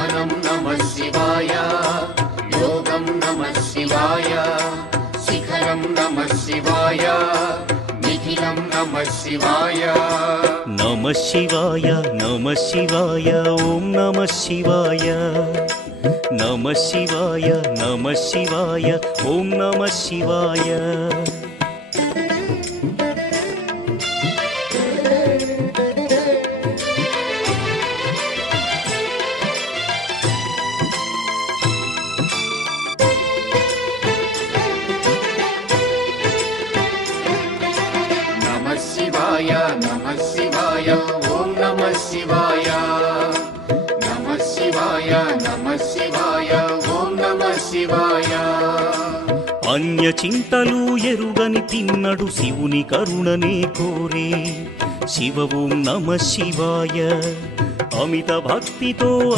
జ్ఞానం నమః శివాయ, యోగం నమః శివాయ, శిఖరం నమః శివాయ, నిఖిలం నమః శివాయ. నమః శివాయ నమః శివాయ ఓం నమః శివాయ. నమః శివాయ నమః శివాయ ఓం నమః శివాయ. నమః శివాయ నమః శివాయ ఓం నమః శివాయ. నమః శివాయ నమః శివాయ ఓం నమః శివాయ. అన్య చింతలు ఎరుగని తిన్నడు శివుని కరుణనే కోరే. శివ ఓం నమః శివాయ. అమిత భక్తితో